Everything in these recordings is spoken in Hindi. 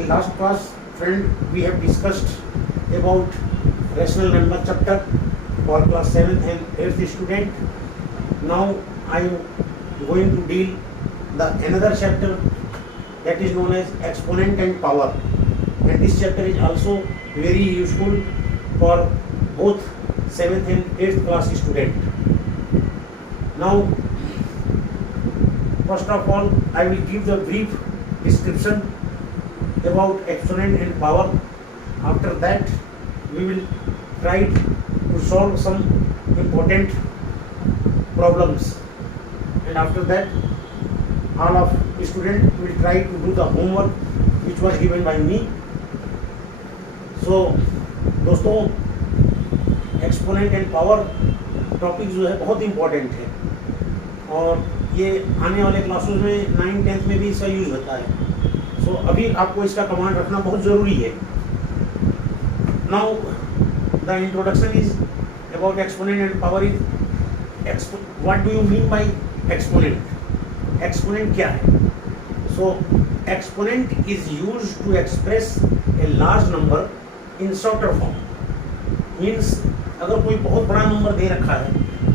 In last class, friend, we have discussed about rational number chapter for class 7th and 8th student. Now I am going to deal the another chapter that is known as exponent and power, and this chapter is also very useful for both 7th and 8th class student. Now first of all, I will give the brief description about exponent and power. After that, we will try to solve some important problems, and after that, all of students will try to do the homework which was given by me. So दोस्तों, एक्सपोनेंट एंड पावर टॉपिक जो है बहुत इम्पोर्टेंट है, और ये आने वाले क्लासों में 9th 10th में भी इसका यूज होता है. सो अभी आपको इसका कमांड रखना बहुत ज़रूरी है. Now the introduction is about exponent and power. Is what do you mean by exponent? Exponent क्या है? So exponent is used to express a large number in shorter form. Means अगर कोई बहुत बड़ा नंबर दे रखा है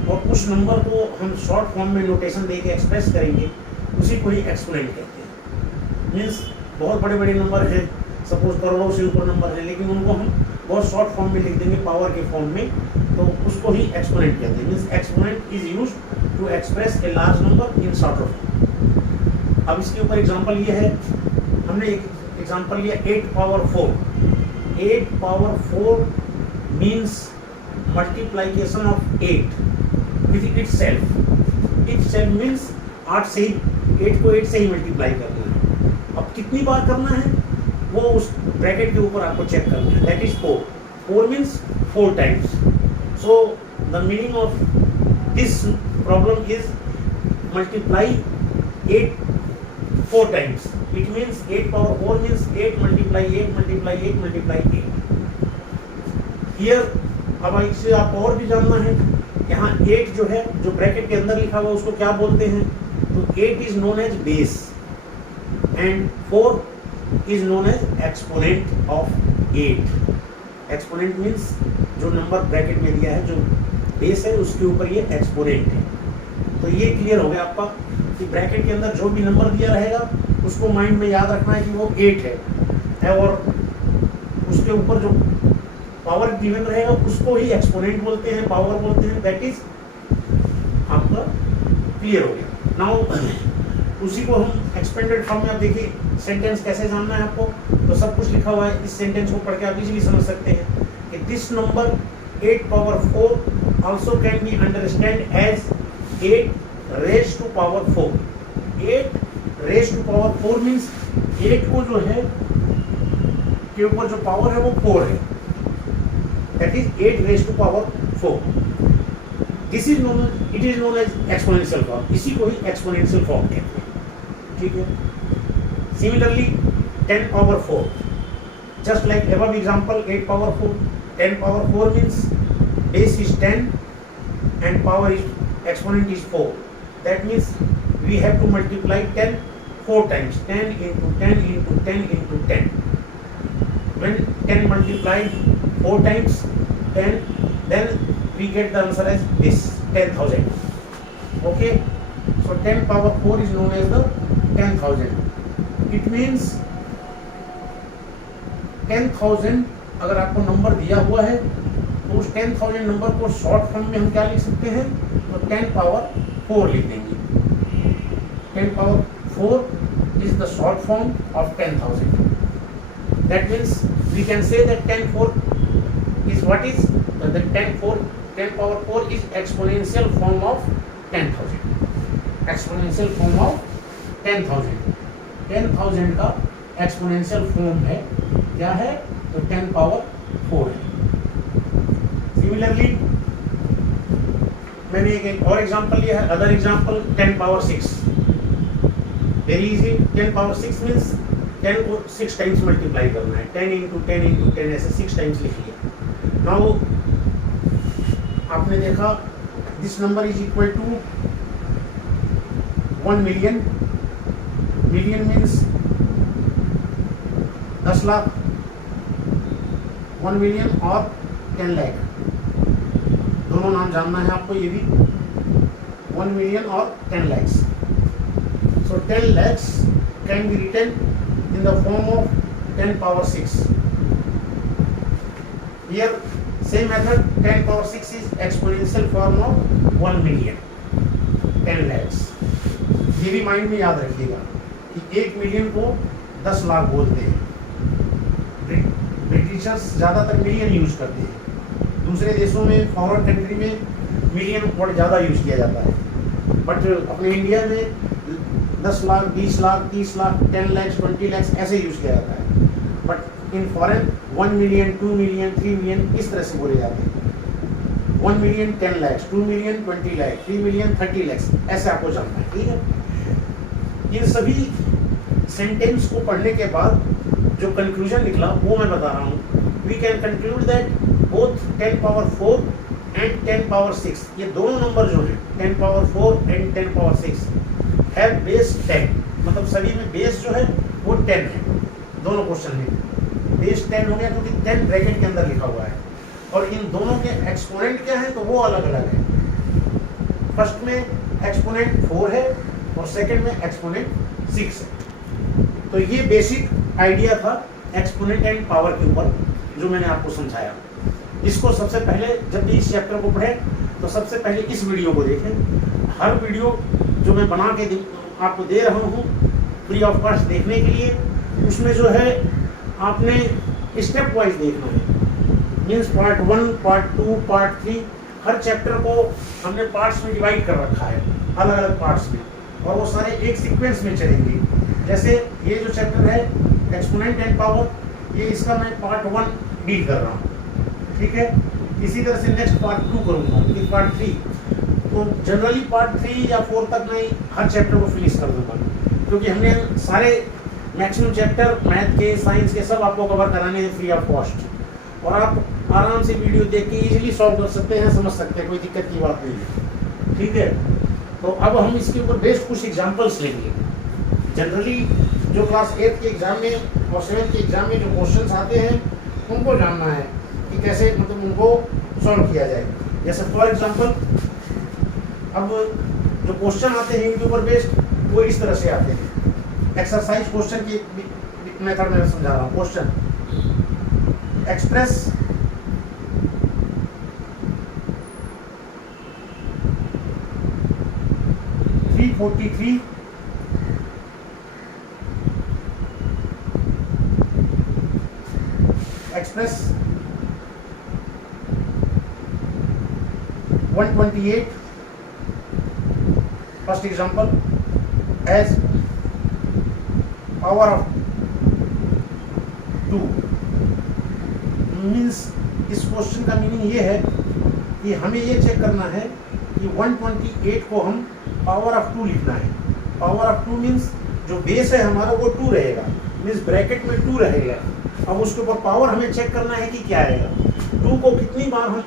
और उस नंबर को हम शॉर्ट फॉर्म में नोटेशन दे के एक्सप्रेस करेंगे, उसी को ही एक्सपोनेंट कहते हैं. मीन्स बहुत बड़े बड़े नंबर हैं, सपोज करोड़ों से ऊपर नंबर है, लेकिन उनको हम बहुत शॉर्ट फॉर्म में लिख देंगे पावर के फॉर्म में, तो उसको ही एक्सपोनेंट कहते हैं. Means exponent is used to express a large number in shorter form. अब इसके ऊपर एग्जांपल ये है, हमने एक एग्जांपल लिया 8 power 4. 8 power 4 means multiplication of 8 with itself. Itself means 8 से ही 8 को 8 से ही मल्टीप्लाई करना है. अब कितनी बार करना है वो उस ब्रैकेट के ऊपर आपको चेक करना है. That is 4. 4 means 4 times. So the meaning of this problem is multiply 8 4 times. It means 8 power 4 means 8 multiply 8 multiply 8 multiply 8. Here अब इससे आपको और भी जानना है, यहाँ 8 जो है, जो ब्रैकेट के अंदर लिखा हुआ उसको क्या बोलते हैं? तो 8 is known as base and 4 is known as exponent of 8. Exponent means जो नंबर ब्रैकेट में दिया है, जो बेस है उसके ऊपर ये एक्सपोनेंट है. तो ये क्लियर हो गया आपका कि ब्रैकेट के अंदर जो भी नंबर दिया रहेगा उसको माइंड में याद रखना है कि वो 8 है, और उसके ऊपर जो पावर गिवन रहेगा उसको ही एक्सपोनेंट बोलते हैं, पावर बोलते हैं. दैट इज आपका क्लियर हो गया. नाउ उसी को हम एक्सपेंडेड फॉर्म में, आप देखिए सेंटेंस कैसे जानना है आपको, तो सब कुछ लिखा हुआ है. इस सेंटेंस को पढ़ के आप इजीली समझ सकते हैं कि this number 8 power 4 also can be understand as 8 raise to power 4. 8 raise to power 4 means 8 को जो है के ऊपर जो पावर है वो 4 है. That is 8 raised to power 4. This is known, it is known as exponential form. इसी को ही exponential form कहते हैं. ठीक है. Similarly, 10 power 4. Just like above example, 8 power 4. 10 power 4 means base is 10 and power is exponent is 4. That means we have to multiply 10 4 times. 10 into 10 into 10 into 10. When 10 multiplied 4 times 10, then we get the answer as this 10,000. Okay, so 10 power 4 is known as the 10,000. It means 10,000 अगर आपको नंबर दिया हुआ है तो उस 10,000 नंबर को शॉर्ट फॉर्म में हम क्या लिख सकते हैं? तो 10 पावर 4 लिख देंगे. 10 power 4 is the short form of 10,000. That means we can say that 10 4 is what is the 10 power 4 is exponential form of 10,000. Exponential form of 10,000. 10,000 का exponential form है, क्या है? तो 10 power 4 है. Similarly, मैंने एक और एग्जांपल लिया है. Other example 10 power 6. Very easy. 10 power 6 means 10 को 6 टाइम्स मल्टीप्लाई करना है. 10 into 10 into 10 ऐसे 6 टाइम्स लिख लिया. नाउ आपने देखा this number is equal to 1 million. Million means 10 lakh, 1 million और 10 लाख, दोनों नाम जानना है आपको ये भी, 1 मिलियन और 10 lakhs. So 10 lakhs can be written in the form of 10 power 6. Here same method, 10 power 6 is exponential form of 1 million, 10 lakhs. ये भी माइंड में याद रखिएगा कि 1 मिलियन को 10 लाख बोलते हैं. ब्रिटिशर्स ज़्यादातर मिलियन यूज करते हैं, दूसरे देशों में फॉरेन कंट्री में मिलियन वर्ड ज़्यादा यूज किया जाता है, बट अपने इंडिया में 10 लाख, 20 लाख, 30 लाख, 10 lakhs, 20 lakhs ऐसे यूज किया जाता है. But in foreign 1 million, 2 million, 3 million इस तरह से बोले जाते हैं. 1 million 10 lakhs, 2 million 20 lakh, 3 million 30 lakhs, ऐसे आपको जानना है. ठीक है. इन सभी सेंटेंस को पढ़ने के बाद जो कंक्लूजन निकला वो मैं बता रहा हूँ. We can conclude that both 10 power 4 and 10 power 6, ये दोनों नंबर जो हैं 10 power 4 and 10 power 6 have base 10, मतलब सभी में बेस जो है वो 10 है. दोनों क्वेश्चन में बेस 10 हो गया क्योंकि 10 ब्रैकेट के अंदर लिखा हुआ है, और इन दोनों के एक्सपोनेंट क्या है तो वो अलग अलग है. फर्स्ट में एक्सपोनेंट 4 है और सेकंड में एक्सपोनेंट 6 है. तो ये बेसिक आइडिया था एक्सपोनेंट एंड पावर के ऊपर जो मैंने आपको समझाया. इसको सबसे पहले जब भी इस चैप्टर को पढ़ें तो सबसे पहले इस वीडियो को देखें. हर वीडियो जो मैं बना के आपको दे रहा हूँ फ्री ऑफ कॉस्ट देखने के लिए, उसमें जो है आपने स्टेप वाइज देखना है. मीन्स पार्ट 1, पार्ट 2, पार्ट 3, हर चैप्टर को हमने पार्ट्स में डिवाइड कर रखा है, अलग अलग पार्ट्स में, और वो सारे एक सीक्वेंस में चलेंगे. जैसे ये जो चैप्टर है एक्सपोनेंट एंड पावर, ये इसका मैं पार्ट 1 डील कर रहा हूँ. ठीक है. इसी तरह से नेक्स्ट पार्ट 2 करूँगा, फिर पार्ट 3. तो जनरली पार्ट 3 या 4 तक मैं हर चैप्टर को फिनिश कर दूंगा, क्योंकि हमने सारे मैक्सिमम चैप्टर मैथ के, साइंस के सब आपको कवर कराने हैं फ्री ऑफ कॉस्ट, और आप आराम से वीडियो देख के इजीली सॉल्व कर सकते हैं, समझ सकते हैं, कोई दिक्कत की बात नहीं है. ठीक है. तो अब हम इसके ऊपर बेस्ड कुछ एग्जाम्पल्स लेंगे. जनरली जो क्लास 8 के एग्जाम में और 7th के एग्जाम में जो क्वेश्चंस आते हैं उनको जानना है कि कैसे मतलब उनको सॉल्व किया जाए. जैसे फॉर एग्जांपल अब जो क्वेश्चन आते हैं इनके ऊपर बेस्ड वो इस तरह से आते हैं. एक्सरसाइज क्वेश्चन की मेथड में समझा रहा हूँ. Question express $343 express 128. First example as power of 2. Means इस क्वेश्चन का मीनिंग ये है कि हमें ये चेक करना है कि 128 को हम पावर ऑफ 2 लिखना है. पावर ऑफ 2 मीन्स जो बेस है हमारा वो 2 रहेगा, मीन्स ब्रैकेट में 2 रहेगा. अब उसके ऊपर पावर हमें चेक करना है कि क्या आएगा. 2 को कितनी बार हम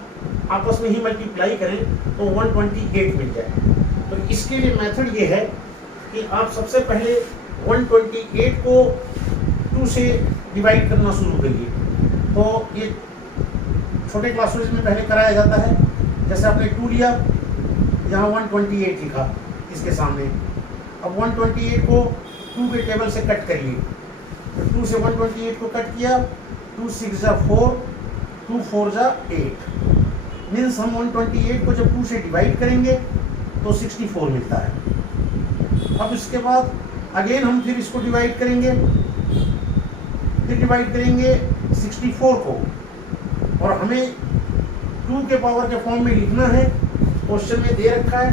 आपस में ही मल्टीप्लाई करें तो 128 मिल जाए. तो इसके लिए मेथड ये है कि आप सबसे पहले 128 को 2 से डिवाइड करना शुरू करिए. तो ये छोटे क्लासेस में पहले कराया जाता है. जैसे आपने 2 लिया, यहाँ 128 लिखा इसके सामने. अब 128 को 2 के टेबल से कट करिए. तो 2 से 128 को कट किया, 2 6 जा 4, 2 4 जा 8. मीन्स हम 128 को जब 2 से डिवाइड करेंगे तो 64 मिलता है. अब इसके बाद अगेन हम फिर इसको डिवाइड करेंगे, फिर डिवाइड करेंगे 64 को, और हमें 2 के पावर के फॉर्म में लिखना है. क्वेश्चन में दे रखा है,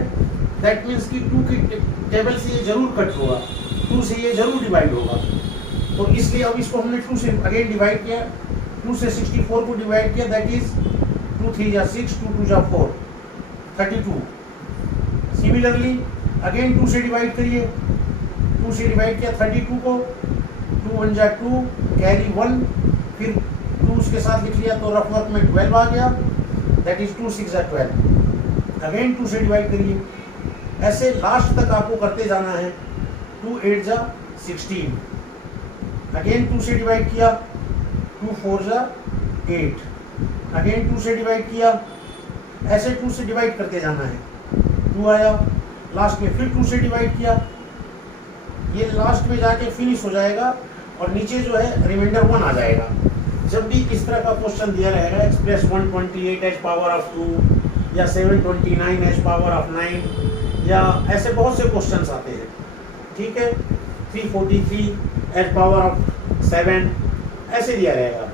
दैट मीन्स कि 2 की टेबल से ये जरूर कट होगा, 2 से ये जरूर डिवाइड होगा. तो इसलिए अब इसको हमने 2 से अगेन डिवाइड किया, 2 से 64 को डिवाइड किया, दैट इज 2 3 जा 6, 2 2 जा 4, 32. सिमिलरली अगेन 2 से डिवाइड करिए, 2 से डिवाइड किया 32 को, 2 1 जा 2, कैरी 1, फिर 2 उसके साथ लिख लिया तो रफ वर्क में 12 आ गया, दैट इज 2 6 जा 12. अगेन 2 से डिवाइड करिए. ऐसे लास्ट तक आपको करते जाना है. 2 8 जा 16, अगेन 2 से डिवाइड किया, 2 4 जा 8, अगेन 2 से डिवाइड किया, ऐसे 2 से डिवाइड करते जाना है, 2 आया, लास्ट में फिर 2 से डिवाइड किया, ये लास्ट में जाके फिनिश हो जाएगा और नीचे जो है रिमाइंडर 1 आ जाएगा। जब भी इस तरह का क्वेश्चन दिया रहेगा, एक्सप्रेस 128 एज पावर ऑफ 2 या 729 एज पावर ऑफ 9 या ऐसे बहुत से क्वेश्चंस आते हैं, ठीक है, 343 एज पावर ऑफ 7 ऐसे दिया रहेगा।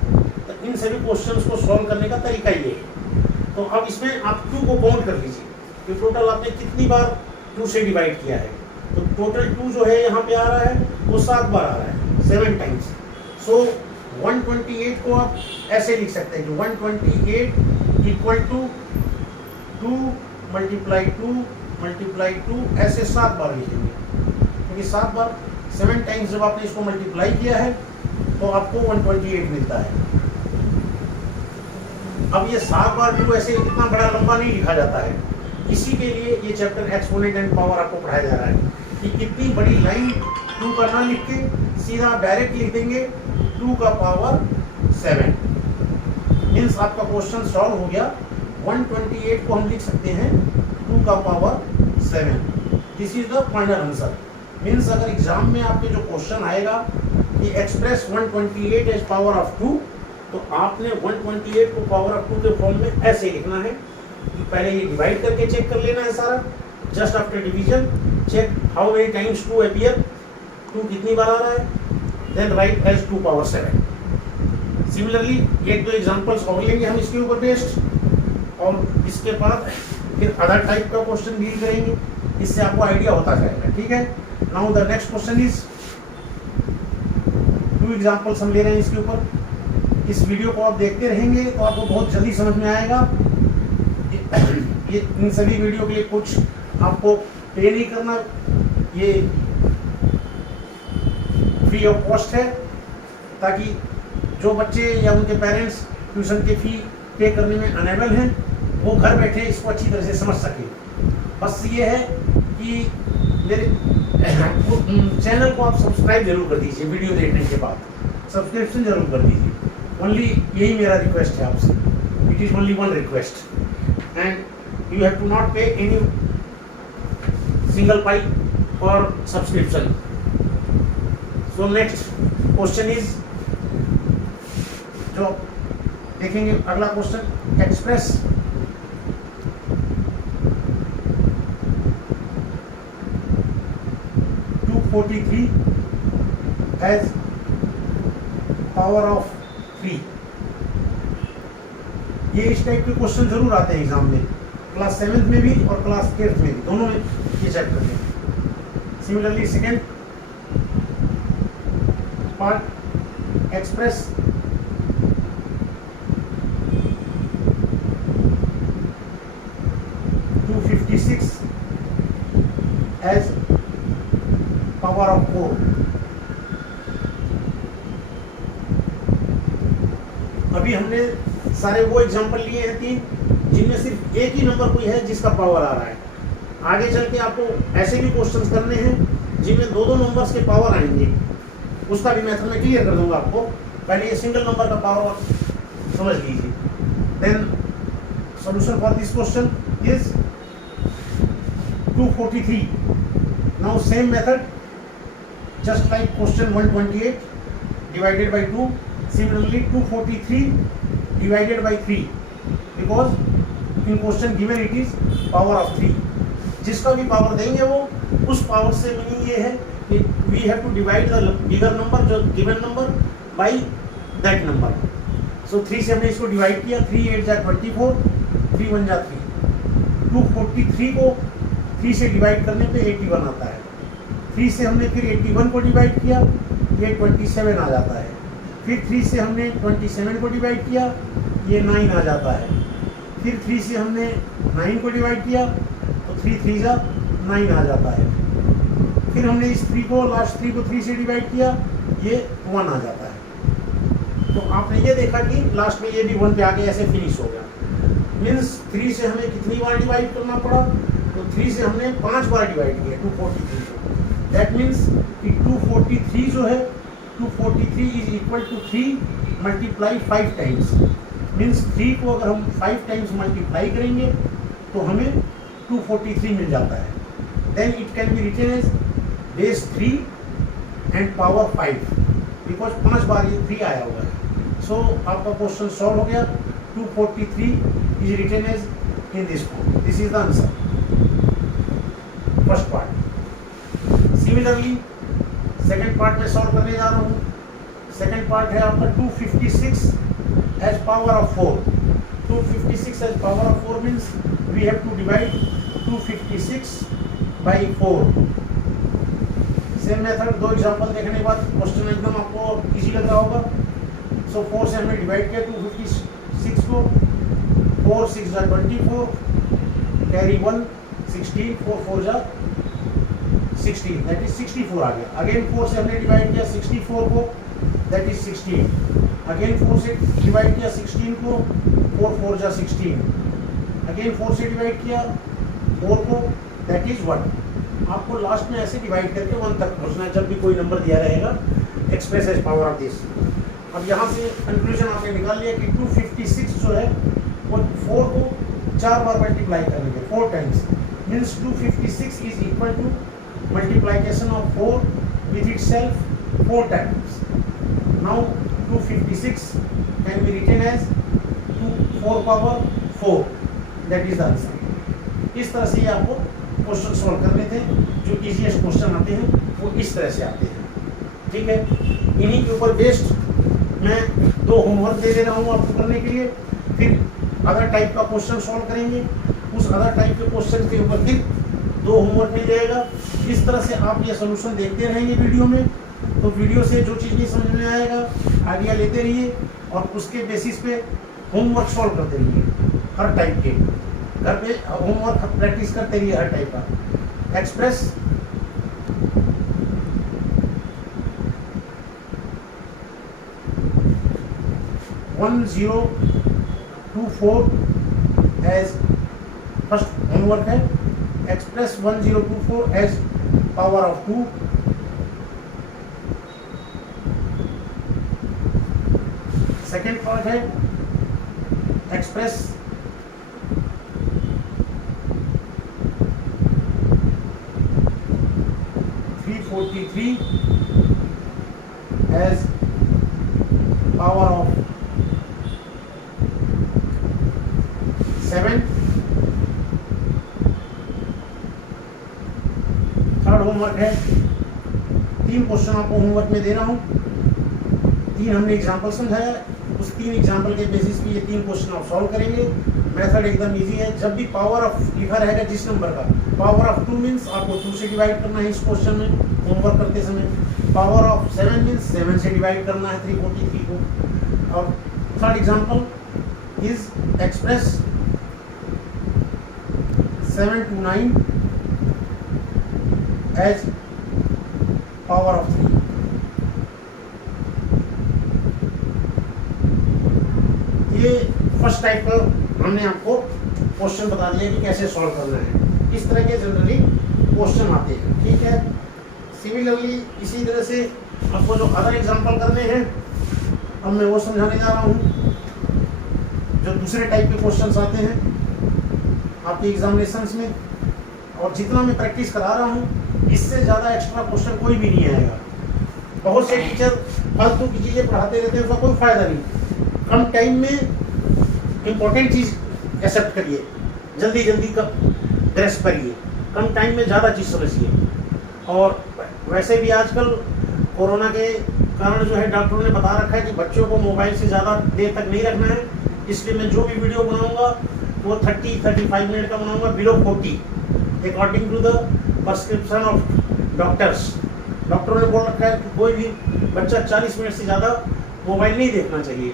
तो इन सभी क्वेश्चंस को सॉल्व करने का तरीका ये है। तो अब इसमें आप 2 को काउंट कर लीजिए कि टोटल आपने कितनी बार 2 से डिवाइड किया है। तो टोटल 2 जो है यहाँ पे आ रहा है वो 7 बार आ रहा है, 7 टाइम्स। सो 128 को आप ऐसे लिख सकते हैं कि 128 इक्वल टू 2 मल्टीप्लाई 2 मल्टीप्लाई 2, ऐसे 7 बार लिखेंगे, क्योंकि 7 बार 7 टाइम्स जब आपने इसको मल्टीप्लाई किया है तो आपको 128 मिलता है। अब ये 7 बार 2 ऐसे इतना बड़ा लंबा नहीं लिखा जाता है, इसी के लिए ये चैप्टर एक्सपोनेंट एंड पावर आपको पढ़ाया जा रहा है कि इतनी बड़ी लाइन 2 का ना लिख के सीधा डायरेक्ट लिख देंगे 2 का पावर 7, मीन्स आपका क्वेश्चन सॉल्व हो गया। 128 को हम लिख सकते हैं 2 का power 7, this is the final answer. Means अगर एग्जाम में आपके जो क्वेश्चन आएगा कि एक्सप्रेस 128 एज पावर ऑफ 2, तो आपने 128 को पावर ऑफ 2 के फॉर्म में ऐसे लिखना है कि पहले ये डिवाइड करके चेक कर लेना है सारा, just after division check how many times 2 appear, 2 कितनी बार आ रहा है, then write as 2 power 7। Similarly एक दो एग्जांपल्स और लेंगे हम इसके ऊपर बेस्ड, और इसके बाद फिर अदर टाइप का क्वेश्चन डील करेंगे, इससे आपको आइडिया होता जाएगा, ठीक है। Now the next question is, 2 examples हम ले रहे हैं इसके ऊपर। इस वीडियो को आप देखते रहेंगे तो आपको बहुत जल्दी समझ में आएगा। ये इन सभी वीडियो के लिए कुछ आपको पे नहीं करना, ये फ्री ऑफ कॉस्ट है, ताकि जो बच्चे या उनके पेरेंट्स ट्यूशन के फी पे करने में अनेबल हैं वो घर बैठे इसको अच्छी तरह से समझ सके। बस ये है कि मेरे चैनल को आप सब्सक्राइब जरूर कर दीजिए, वीडियो देखने के बाद सब्सक्रिप्शन जरूर कर दीजिए, ओनली यही मेरा रिक्वेस्ट है आपसे, it is only one request, and you have to not pay any single pie और subscription. So next question is, जो देखेंगे अगला question, express 243 as power of 3। ये इस टाइप के क्वेश्चन जरूर आते हैं एग्जाम में, क्लास 7th में भी और क्लास 10th में भी, दोनों में ये चैप्टर में। Similarly second part, express 256 as power of 4। अभी हमने सारे वो एग्जांपल लिए हैं 3 जिनमें सिर्फ एक ही नंबर कोई है जिसका पावर आ रहा है। आगे चल के आपको ऐसे भी क्वेश्चंस करने हैं जिनमें 2-2 नंबर्स के पावर आएंगे, उसका भी मेथड मैं क्लियर कर दूंगा आपको। पहले ये सिंगल नंबर का पावर समझ लीजिए, then solution for this question is 243। Now same method, just like question 128 divided by 2, similarly 243 divided by 3, because in question given it is power of 3। जिसका भी पावर देंगे वो उस पावर से मीनिंग ये है कि we have to divide the bigger number, जो given number, by that number। so 3 से हमने इसको डिवाइड किया, 3 8 जा 24, 3 1 जा 3। 243 को 3 से डिवाइड करने पे 81 आता है। 3 से हमने फिर 81 को डिवाइड किया, ये 27 आ जाता है। फिर 3 से हमने 27 को डिवाइड किया, ये 9 आ जाता है। फिर 3 से हमने 9 को डिवाइड किया तो 3 3 जा 9 आ जाता है। फिर हमने इस 3 को, लास्ट 3 को 3 से डिवाइड किया, ये 1 आ जाता है। तो आपने ये देखा कि लास्ट में ये भी 1 पे आके ऐसे फिनिश हो गया। मीन्स 3 से हमें कितनी बार डिवाइड करना पड़ा, तो 3 से हमने 5 बार डिवाइड किया 243 को। दैट मीन्स कि 243 जो है 243 is equal to 3 multiply 5 times, means 3 को अगर हम 5 टाइम्स मल्टीप्लाई करेंगे तो हमें 243 मिल जाता है. Then it can be written as base 3 and power 5, because 5 बार ये 3 आया हुआ है. सो आपका क्वेश्चन सॉल्व हो गया. 243 is written as in this form. This is the answer, first part. Similarly second part में सॉल्व करने जा रहा हूँ. सेकेंड पार्ट है आपका 256 as power of 4. 256 as power of 4 means we have to divide 256 by 4. Same method, दो एग्जांपल देखने के बाद क्वेश्चन एकदम आपको इजी लग रहा होगा. सो 4 से हमने डिवाइड किया 256 को. 4 6 जा 24, कैरी 1 16, 4 4 जा 16, दैट इज 64 आ गया. अगेन 4 से हमने डिवाइड किया 64 को, दैट इज 16. अगेन 4 से डिवाइड किया 16 को, 4 4 जा 16. अगेन 4 से डिवाइड किया 4 को, दैट इज 1. आपको लास्ट में ऐसे डिवाइड करके 1 तक पहुंचना है जब भी कोई नंबर दिया रहेगा. Express as power of this. अब यहाँ से कंक्लूजन आपने निकाल लिया कि 256 जो है वो 4 को 4 बार मल्टीप्लाई करेंगे, 4 times, means 256 is equal to multiplication of 4 with itself 4 times. Now 256 can be written as 4 power 4. That is the answer. इस तरह से आपको क्वेश्चन सॉल्व करने थे. जो इजीएस्ट क्वेश्चन आते हैं वो इस तरह से आते हैं. ठीक है, इन्हीं के ऊपर बेस्ड मैं 2 होमवर्क दे रहा हूँ आपको करने के लिए. फिर अदर टाइप का क्वेश्चन सॉल्व करेंगे. उस अदर टाइप के क्वेश्चन के ऊपर फिर 2 होमवर्क मिल जाएगा. इस तरह से आप ये सोल्यूशन देखते रहेंगे वीडियो में. तो वीडियो से जो चीज़ नहीं समझ में आएगा आइडिया लेते रहिए और उसके बेसिस पे होमवर्क सॉल्व करते रहिए. हर टाइप के घर पे होमवर्क प्रैक्टिस करते रहिए हर टाइप का. Express one 1024 as first homework है. Express 1024 as power of 2. Second part है express 343 as power of 7. Third homework है 3 क्वेश्चन आपको होमवर्क में दे रहा हूँ. 3 हमने एग्जाम्पल समझाया. उस 3 एग्जाम्पल के बेसिस पे ये 3 क्वेश्चन आप सॉल्व करेंगे. मेथड एकदम इजी है. जब भी पावर ऑफ लिखा रहेगा जिस नंबर का, पावर ऑफ 2 मीन्स आपको 2 से डिवाइड करना है इस क्वेश्चन में होमवर्क करते समय. पावर ऑफ 7 मीन्स 7 से डिवाइड करना है 343 को. और third example is express 7 to 9 as power of 3. ये फर्स्ट टाइप का हमने आपको क्वेश्चन बता दिया कि कैसे सॉल्व करना है. इस तरह के जनरली क्वेश्चन आते हैं. ठीक है, सिमिलरली इसी तरह से आपको जो अदर एग्जांपल करने हैं अब मैं वो समझाने जा रहा हूँ. जो दूसरे टाइप के क्वेश्चंस आते हैं आपके एग्जामिनेशंस में, और जितना मैं प्रैक्टिस करा रहा हूँ इससे ज़्यादा एक्स्ट्रा क्वेश्चन कोई भी नहीं आएगा. बहुत से टीचर फालतू की चीज़ें पढ़ाते रहते हैं, उसका कोई फ़ायदा नहीं. कम टाइम में इम्पोर्टेंट चीज़ एक्सेप्ट करिए, जल्दी जल्दी ग्रेस्प करिए, कम टाइम में ज़्यादा चीज़ समझिए. और वैसे भी आजकल कोरोना के कारण जो है डॉक्टरों ने बता रखा है कि बच्चों को मोबाइल से ज़्यादा देर तक नहीं रखना है. इसलिए मैं जो भी वीडियो बनाऊंगा वो 30-35 मिनट का बनाऊंगा, below 40, according to the prescription of doctors. डॉक्टरों ने बोल रखा है कि कोई भी बच्चा 40 मिनट से ज़्यादा मोबाइल नहीं देखना चाहिए.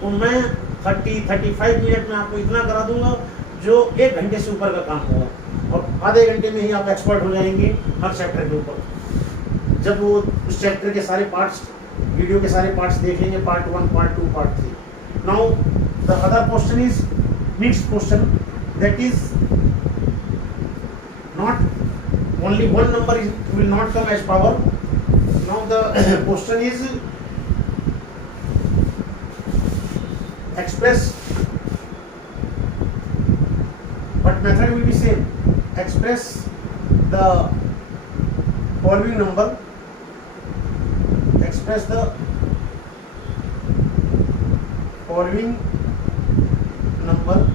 तो मैं 30-35 मिनट में आपको इतना करा दूंगा जो 1 घंटे से ऊपर का काम होगा, और आधे घंटे में ही आप एक्सपर्ट हो जाएंगे हर चैप्टर के ऊपर. जब वो उस चैप्टर के सारे पार्ट्स, वीडियो के सारे पार्ट्स देख लेंगे, part 1, part 2, part 3. Now the other question is mixed question, that is not only one number will not come as power. Now the question is express, but method will be same. Express the following number, express the following number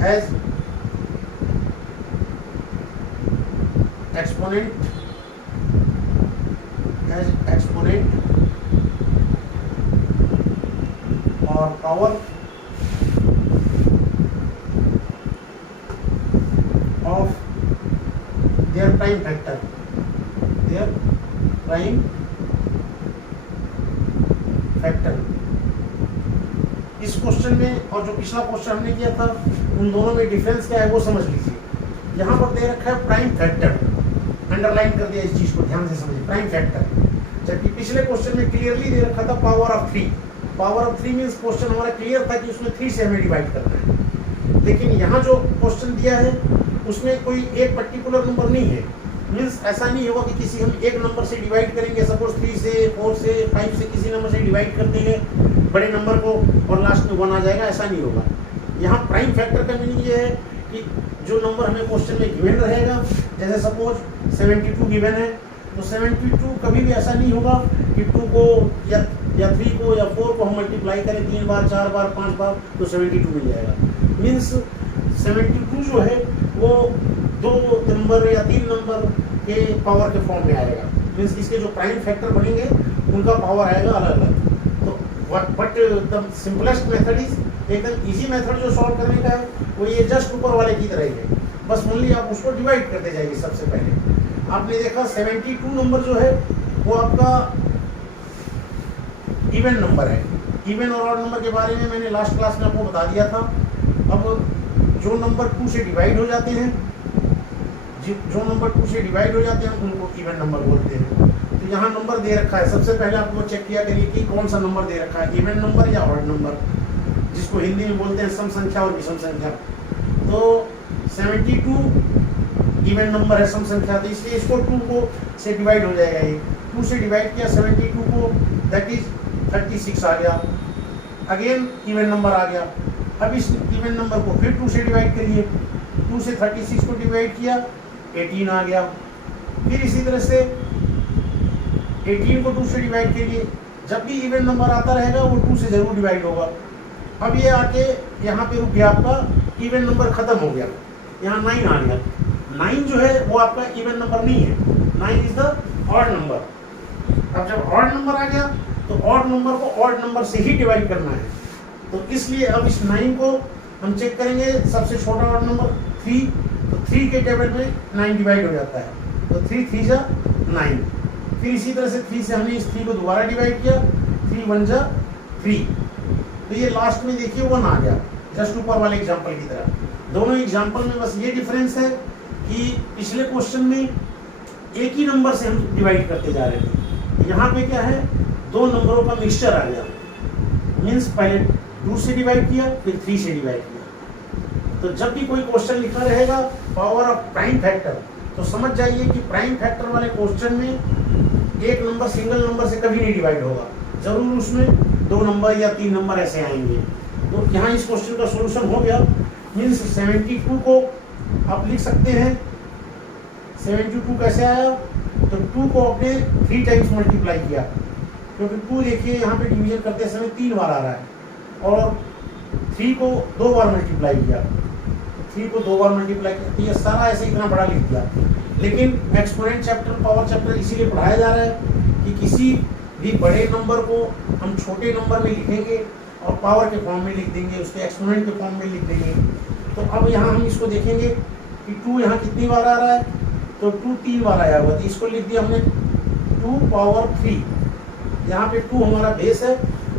as exponent or power of their prime factor, इस क्वेश्चन में और जो पिछला क्वेश्चन हमने किया था उन दोनों में डिफरेंस क्या है वो समझ लीजिए। यहाँ पर दे रखा है प्राइम फैक्टर, अंडरलाइन कर दिया, इस चीज को ध्यान से समझिए, प्राइम फैक्टर। जबकि पिछले क्वेश्चन में क्लियरली दे रखा था power of 3। Power of 3 means question हमारा क्लियर था कि उसमें 3 से हमें डिवाइड करना है। लेकिन यहाँ जो क्वेश्चन दिया है उसमें कोई एक पर्टिकुलर नंबर नहीं है, मीन्स ऐसा नहीं होगा कि किसी हम एक नंबर से डिवाइड करेंगे, सपोज 3 से 4 से 5 से किसी नंबर से डिवाइड कर देंगे बड़े नंबर को और लास्ट में 1 आ जाएगा, ऐसा नहीं होगा। यहाँ प्राइम फैक्टर का मीनिंग ये है कि जो नंबर हमें क्वेश्चन में गिवन रहेगा, जैसे सपोज 72 गिवन है, तो 72 कभी भी ऐसा नहीं होगा कि 2 को या 3 को या 4 को हम मल्टीप्लाई करें 3 बार 4 बार 5 बार तो 72 मिल जाएगा। मीन्स 72 जो है वो 2 नंबर या 3 नंबर के पावर के फॉर्म में आएगा। मीन्स इसके जो प्राइम फैक्टर बनेंगे उनका पावर आएगा अलग अलग। तो but the simplest method is, एकदम इजी मेथड जो सॉल्व करने का है वो ये जस्ट ऊपर वाले की तरह ही है, बस ओनली आप उसको डिवाइड करते जाइए। सबसे पहले आपने देखा 72 नंबर जो है वो आपका इवन नंबर है। इवन और ऑड नंबर के बारे में मैंने लास्ट क्लास में आपको बता दिया था। अब जो नंबर 2 से डिवाइड हो जाते हैं, उनको इवन नंबर बोलते हैं। तो यहाँ नंबर दे रखा है, सबसे पहले आपको चेक किया करिए कि कौन सा नंबर दे रखा है, इवन नंबर या ऑड नंबर, जिसको हिंदी में बोलते हैं सम संख्या और विषम संख्या। तो 72 इवन नंबर है, सम संख्या, तो इसलिए इसको 2 को से डिवाइड हो जाएगा। ये 2 से डिवाइड किया 72 को, दैट इज 36 आ गया। अगेन इवन नंबर आ गया। अब इस इवन नंबर को फिर 2 से डिवाइड करिए, 2 से 36 को डिवाइड किया 18 आ गया। फिर इसी तरह से 18 को 2 से डिवाइड करिए, जब भी इवन नंबर आता रहेगा वो 2 से जरूर डिवाइड होगा। अब ये आके यहाँ पे रुक गया, आपका इवन नंबर खत्म हो गया, यहाँ 9 आ गया। 9 जो है वो आपका इवन नंबर नहीं है, 9 इज द ऑड नंबर। अब जब ऑड नंबर आ गया तो ऑड नंबर को ऑड नंबर से ही डिवाइड करना है। तो इसलिए अब इस 9 को हम चेक करेंगे, सबसे छोटा ऑड नंबर 3, तो 3 के टेबल में 9 डिवाइड हो जाता है, तो 3 3 जा 9। फिर इसी तरह से 3 से हमने इस 3 को दोबारा डिवाइड किया, 3 1 जा 3, तो ये लास्ट में देखिए 1 आ गया, जस्ट ऊपर वाले एग्जाम्पल की तरह। दोनों एग्जाम्पल में बस ये डिफरेंस है कि पिछले क्वेश्चन में एक ही नंबर से हम डिवाइड करते जा रहे थे, यहाँ पे क्या है 2 नंबरों का मिक्सचर आ गया। मीन्स पहले 2 से डिवाइड किया फिर 3 से डिवाइड किया। तो जब भी कोई क्वेश्चन लिखा रहेगा पावर ऑफ प्राइम फैक्टर, तो समझ जाइए कि प्राइम फैक्टर वाले क्वेश्चन में एक नंबर सिंगल नंबर से कभी नहीं डिवाइड होगा, जरूर उसमें 2 नंबर या 3 नंबर ऐसे आएंगे। तो यहाँ इस क्वेश्चन का सोल्यूशन हो गया। मीन्स 72 को आप लिख सकते हैं, 72 कैसे आया, तो 2 को आपने 3 टाइम्स मल्टीप्लाई किया, क्योंकि 2 देखिए यहाँ पे डिवीजन करते समय 3 बार आ रहा है, और 3 को 2 बार मल्टीप्लाई किया, 3 को 2 बार मल्टीप्लाई किया, तो ये सारा ऐसे इतना बड़ा लिख दिया। लेकिन एक्सपोनेंट चैप्टर, पावर चैप्टर इसीलिए पढ़ाया जा रहा है कि किसी भी बड़े नंबर को हम छोटे नंबर में लिखेंगे और पावर के फॉर्म में लिख देंगे, उसके एक्सपोनेंट के फॉर्म में लिख देंगे। तो अब यहाँ हम इसको देखेंगे कि 2 यहाँ कितनी बार आ रहा है, तो 2 3 बार आया हुआ, तो इसको लिख दिया हमने 2 पावर 3। यहाँ पे 2 हमारा बेस है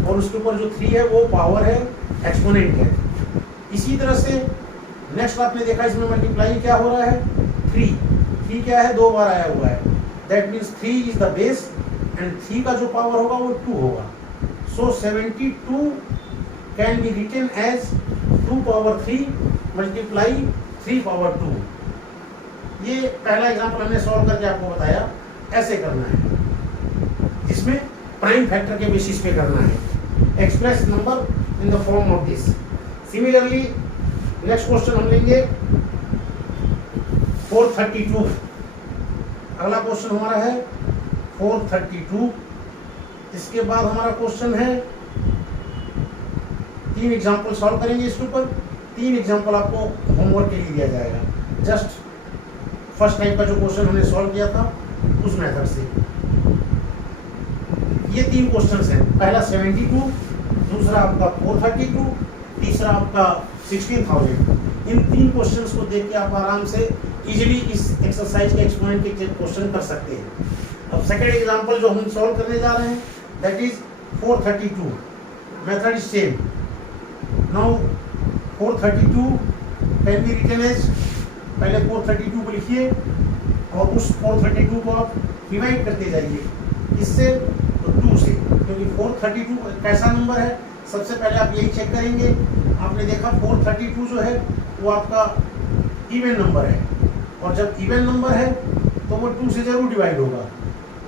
और उसके ऊपर जो 3 है वो पावर है, एक्सपोनेंट है। इसी तरह से नेक्स्ट आपने देखा इसमें मल्टीप्लाई क्या हो रहा है, 3 क्या है 2 बार आया हुआ है, that means 3 is the base and 3 का जो पावर होगा वो 2 होगा। So 72 can be written as 2 power 3 multiply 3 power 2। ये पहला एग्जाम्पल हमने सॉल्व करके आपको बताया, ऐसे करना है, जिसमें प्राइम फैक्टर के बेसिस पे करना है। express number in the form of this. Similarly, next question हम लेंगे 432. अगला क्वेश्चन हमारा है 432. इसके बाद हमारा क्वेश्चन है 3 एग्जाम्पल सॉल्व करेंगे इसके ऊपर. 3 एग्जाम्पल आपको होमवर्क के लिए दिया जाएगा. जस्ट फर्स्ट टाइप का जो क्वेश्चन हमने सॉल्व किया था उस मेथड से. ये 3 क्वेश्चंस हैं. पहला 72, दूसरा आपका 432, तीसरा आपका 16,000. इन 3 क्वेश्चंस को देख के आप आराम से इजीली इस एक्सरसाइज के एक्सपोनेंट के क्वेश्चन कर सकते हैं. अब सेकंड एग्जांपल जो हम सॉल्व करने जा रहे हैं that is 432. Method is same. Now 432 can be written as, पहले 432 को लिखिए और उस 432 को आप डिवाइड करते जाइए. इससे तो 2 से, क्योंकि 432 कैसा नंबर है सबसे पहले आप यही चेक करेंगे. आपने देखा 432 जो है वो आपका इवन नंबर है, और जब इवन नंबर है तो वो 2 से जरूर डिवाइड होगा.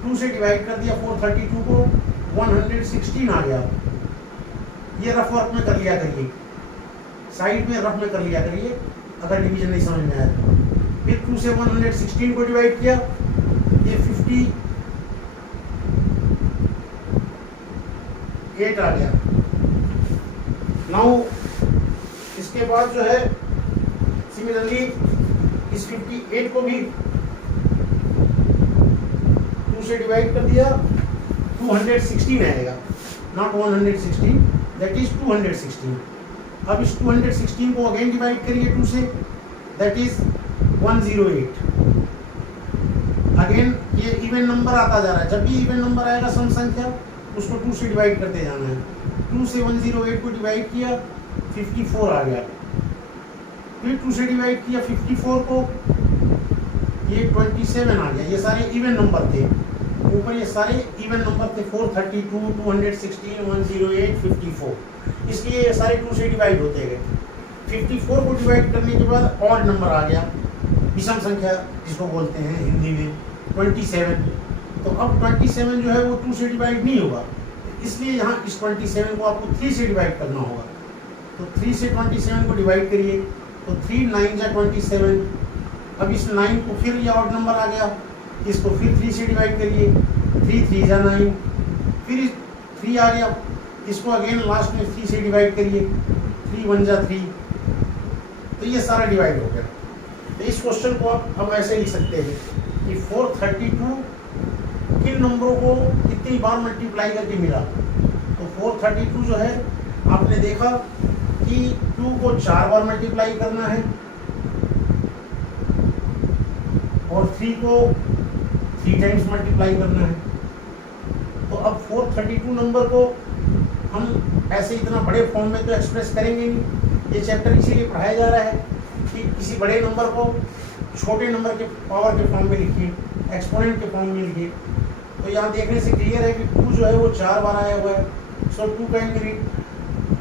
2 से डिवाइड कर दिया 432 को, 116 आ गया. ये रफ वर्क में कर लिया करिए, साइड में रफ में कर लिया करिए अगर डिवीजन नहीं समझ में आया तो. फिर 2 से 116 को डिवाइड किया, ये 58 आ गया. नाउ इसके बाद जो है सिमिलरली इस 58 को भी 2 से डिवाइड कर दिया, 216 आएगा. Not 116, that is 216. अब इस 216 को अगेन डिवाइड करिए 2 से, दैट इज 108. अगेन ये इवन नंबर आता जा रहा है. जब भी इवन नंबर आएगा सम संख्या उसको 2 से डिवाइड करते जाना है. 2 से 108 को डिवाइड किया, 54 आ गया. फिर 2 से डिवाइड किया 54 को, ये 27 आ गया. ये सारे इवन नंबर थे, ऊपर ये सारे इवन नंबर थे. 432, 216, 108, 54. इसलिए ये सारे 2 से डिवाइड होते गए. 54 को डिवाइड करने के बाद ऑड नंबर आ गया, विषम संख्या जिसको बोलते हैं हिंदी में, 27. तो अब 27 जो है वो 2 से डिवाइड नहीं होगा, इसलिए यहाँ इस 27 को आपको 3 से डिवाइड करना होगा. तो 3 से 27 को डिवाइड करिए, तो 3 9 जा 27. अब इस 9 को फिर ये ऑड नंबर आ गया, इसको फिर 3 से डिवाइड करिए, 3 3 जा 9. फिर 3 आ गया, इसको अगेन लास्ट में 3 से डिवाइड करिए, 3 1 जा 3. तो ये सारा डिवाइड हो गया. तो इस क्वेश्चन को आप हम ऐसे लिख सकते हैं कि 432 किन नंबरों को कितनी बार मल्टीप्लाई करके मिला. तो 432 जो है आपने देखा कि 2 को 4 बार मल्टीप्लाई करना है और 3 को 3 टाइम्स मल्टीप्लाई करना है. तो अब 432 नंबर को हम ऐसे इतना बड़े फॉर्म में तो एक्सप्रेस करेंगे नहीं. ये चैप्टर इसीलिए पढ़ाया जा रहा है कि किसी बड़े नंबर को छोटे नंबर के पावर के फॉर्म में लिखिए, एक्सपोनेंट के फॉर्म में लिखिए. तो यहाँ देखने से क्लियर है कि 2 जो है वो 4 बार आया हुआ है. So 2 can be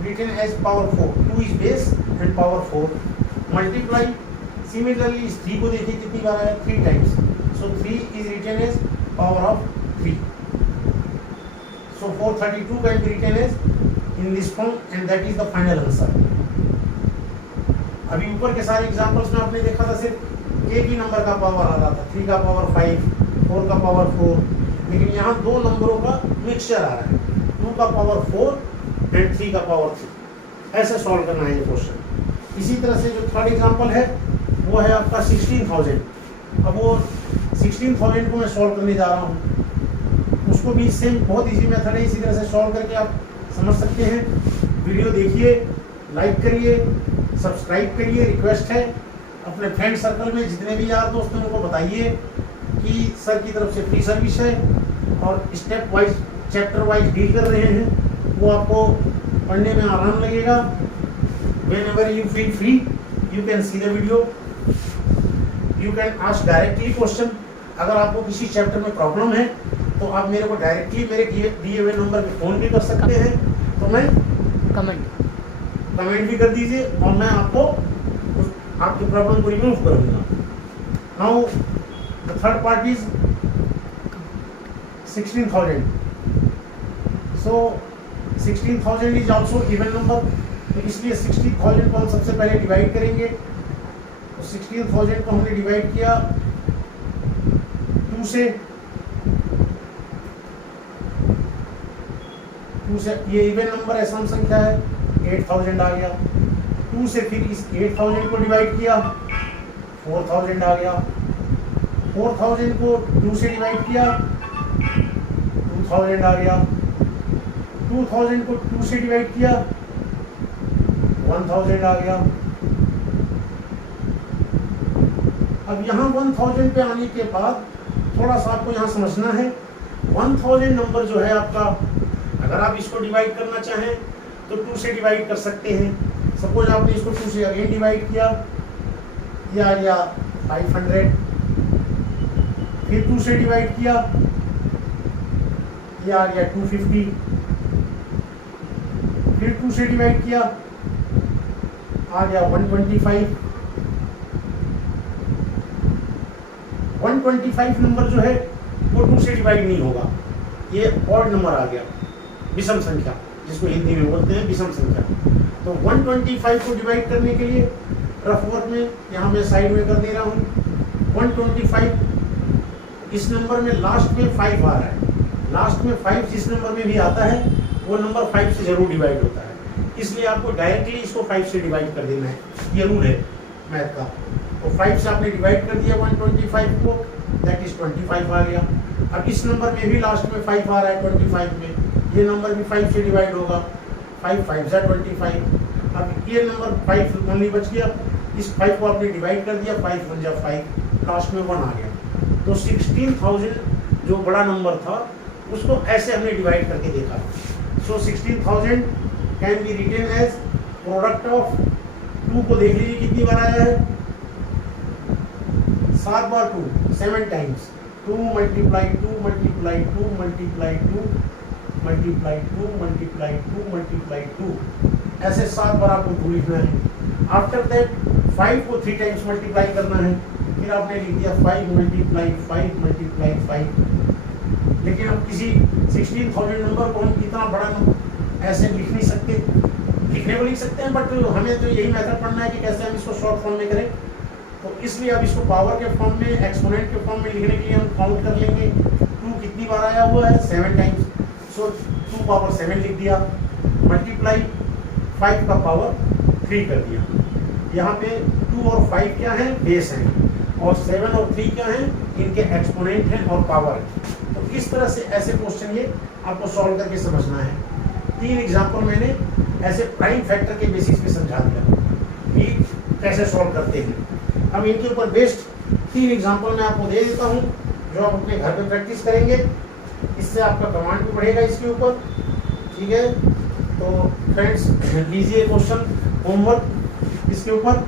written as power 4. 2 is base and power 4. Multiply similarly इस 3 को देखिए कितनी बार आया, 3 times. So 3 is written as power of 3. So 432 can be written as in this form and that is the final answer. अभी ऊपर के सारे एग्जांपल्स में आपने देखा था सिर्फ एक ही नंबर का पावर आ रहा था, 3 का पावर 5, 4 का पावर 4. लेकिन यहाँ 2 नंबरों का मिक्सचर आ रहा है, 2 का पावर 4 एंड 3 का पावर 3. ऐसे सॉल्व करना है ये क्वेश्चन. इसी तरह से जो थर्ड एग्जांपल है वो है आपका 16,000. अब वो 16,000 को मैं सॉल्व करने जा रहा हूँ. उसको भी सेम बहुत इजी मेथड है, इसी तरह से सॉल्व करके आप समझ सकते हैं. वीडियो देखिए, लाइक करिए, सब्सक्राइब करिए. रिक्वेस्ट है अपने फ्रेंड सर्कल में जितने भी यार दोस्त हैं उनको बताइए कि सर की तरफ से फ्री सर्विस है और step wise chapter wise deal कर रहे हैं. वो आपको पढ़ने में आराम लगेगा. whenever you feel free you can see the video, you can ask directly question. अगर आपको किसी चैप्टर में प्रॉब्लम है तो आप मेरे को डायरेक्टली मेरे दिए हुए नंबर पे फ़ोन भी कर सकते हैं. तो मैं कमेंट भी कर दीजिए और मैं आपको आपकी प्रॉब्लम को रिमूव करूँगा. Now the third part is 16,000. So 16,000 is also even number, तो इसलिए 60,000 को हम सबसे पहले डिवाइड करेंगे। तो 16,000 को हमने डिवाइड किया 2 से, ये इवन नंबर है, सम संख्या है, 8,000 आ गया। 2 से फिर इस 8,000 को डिवाइड किया, 4,000 आ गया। 4,000 को 2 से डिवाइड किया, 2,000 आ गया। 2,000 को 2 से डिवाइड किया, 1,000 आ गया। अब यहाँ 1,000 पे आने के बाद थोड़ा सा आपको यहाँ समझना है। 1,000 नंबर जो है आपका, अगर आप इसको डिवाइड करना चाहें तो 2 से डिवाइड कर सकते हैं। सपोज आपने इसको 2 से अगेन डिवाइड किया, ये आ गया 500। फिर 2 से डिवाइड किया, ये आ गया 250। फिर 2 से डिवाइड किया, आ गया 125। 125 नंबर जो है वो 2 से डिवाइड नहीं होगा, ये ऑड नंबर आ गया, विषम संख्या, जिसको हिंदी में बोलते हैं विषम संख्या। तो 125 को डिवाइड करने के लिए रफ वर्क में यहाँ मैं साइड में कर दे रहा हूँ। 125 इस नंबर में लास्ट में 5 आ रहा है, लास्ट में 5 जिस नंबर में भी आता है वो नंबर 5 से जरूर डिवाइड होता है, इसलिए आपको डायरेक्टली इसको 5 से डिवाइड कर देना है, ये रूल है मैथ का। तो 5 से आपने डिवाइड कर दिया 125 को, दैट इज 25 आ गया। अब इस नंबर में भी लास्ट में 5 आ रहा है 25 में, ये नंबर भी 5 से डिवाइड होगा, 5 5 जा 25। अब ये नंबर 5 ओनली बच गया, इस 5 को आपने डिवाइड कर दिया, 5 1 जा 5, लास्ट में 1 आ गया। तो 16,000 जो बड़ा नंबर था उसको ऐसे हमने डिवाइड करके देखा। So 16,000 can be written as product of 2 को देख लीजिए कितनी बार आया है, 7 बार 2, 7 times. 2 multiply 2 multiply 2 multiply 2 multiply 2 multiply 2 multiply 2, ऐसे 7 बार आपको 2 लिखना है। आफ्टर दैट 5 को 3 टाइम्स मल्टीप्लाई करना है, फिर आपने लिख दिया 5 मल्टीप्लाई 5 मल्टीप्लाई 5। लेकिन अब किसी 16,000 नंबर को हम इतना बड़ा नंबर ऐसे लिख नहीं सकते, लिखने को लिख सकते हैं बट हमें तो यही मेथड पढ़ना है कि कैसे हम इसको शॉर्ट फॉर्म में करें। तो इसलिए अब इसको पावर के फॉर्म में, एक्सपोनेंट के फॉर्म में लिखने के लिए हम काउंट कर लेंगे 2 कितनी बार आया हुआ है, 7 टाइम्स। सो 2 पावर 7 लिख दिया, मल्टीप्लाई 5 का पावर 3 कर दिया। यहाँ पे 2 और 5 क्या है, बेस हैं, और 7 और 3 क्या हैं, इनके एक्सपोनेंट हैं और पावर है। तो इस तरह से ऐसे क्वेश्चन ये आपको सॉल्व करके समझना है। 3 एग्जाम्पल मैंने ऐसे प्राइम फैक्टर के बेसिस पे समझा दिया कि कैसे सॉल्व करते हैं। अब इनके ऊपर बेस्ड 3 एग्जाम्पल मैं आपको दे देता हूँ जो आप अपने घर पे प्रैक्टिस करेंगे, इससे आपका कमांड भी बढ़ेगा इसके ऊपर, ठीक है। तो फ्रेंड्स लीजिए क्वेश्चन होमवर्क इसके ऊपर,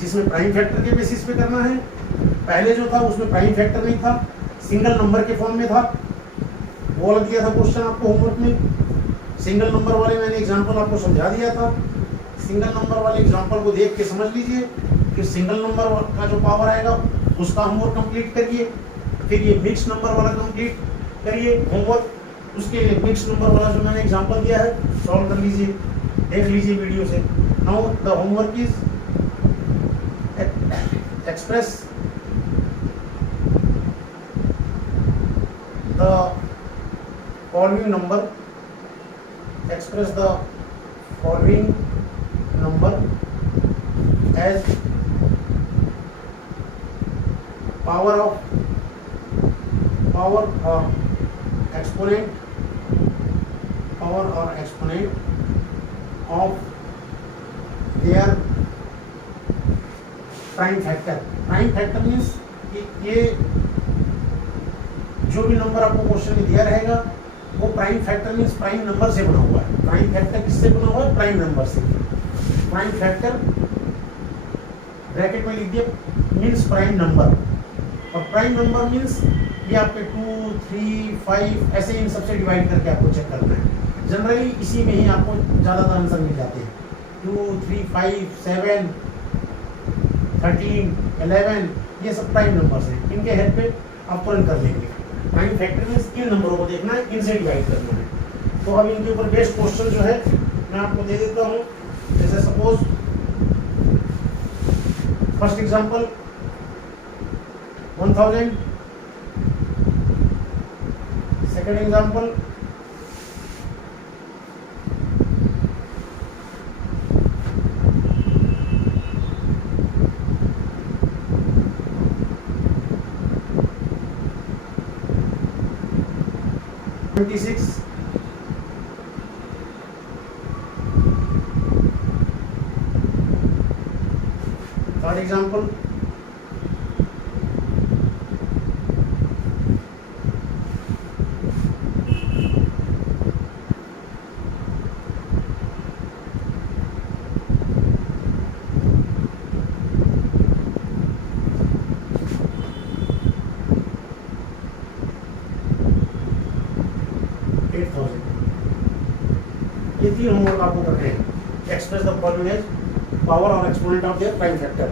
जिसमें प्राइम फैक्टर के बेसिस पे करना है। पहले जो था उसमें प्राइम फैक्टर नहीं था, सिंगल नंबर के फॉर्म में था, वो लग दिया था क्वेश्चन आपको होमवर्क में। सिंगल नंबर वाले मैंने एग्जाम्पल आपको समझा दिया था, सिंगल नंबर वाले एग्जाम्पल को देख के समझ लीजिए, फिर सिंगल नंबर का जो पावर आएगा उसका होमवर्क कंप्लीट करिए, फिर ये मिक्स नंबर वाला कंप्लीट करिए होमवर्क, उसके लिए मिक्स नंबर वाला जो मैंने एग्जाम्पल दिया है सॉल्व कर लीजिए, देख लीजिए वीडियो से। Now the homework is express the following number, express the following number as power or exponent of their prime factor. Prime factor means ये जो भी नंबर आपको क्वेश्चन में दिया रहेगा वो prime factor means prime number से बना हुआ है। प्राइम फैक्टर किससे बना हुआ है, प्राइम नंबर से। प्राइम फैक्टर ब्रैकेट में लिख दिया मीन्स प्राइम नंबर, और प्राइम नंबर मीन्स ये आपके 2 3 5 ऐसे इन सबसे डिवाइड करके आपको चेक करना है। जनरली इसी में ही आपको ज़्यादातर आंसर मिल जाते हैं, 2 3 5 7 13 11, ये सब प्राइम नंबर्स हैं, इनके हेड पे आप तुरंत कर लेंगे। प्राइम फैक्टर में इन नंबरों को देखना है, इनसे डिवाइड करना है। तो अब इनके ऊपर बेस्ड क्वेश्चन जो है मैं आपको दे देता हूँ। जैसे suppose first example 1000, second example 26, third example 8000। ये तीन होमवर्क आपको करने हैं। Express the following as power और exponent of their prime factor.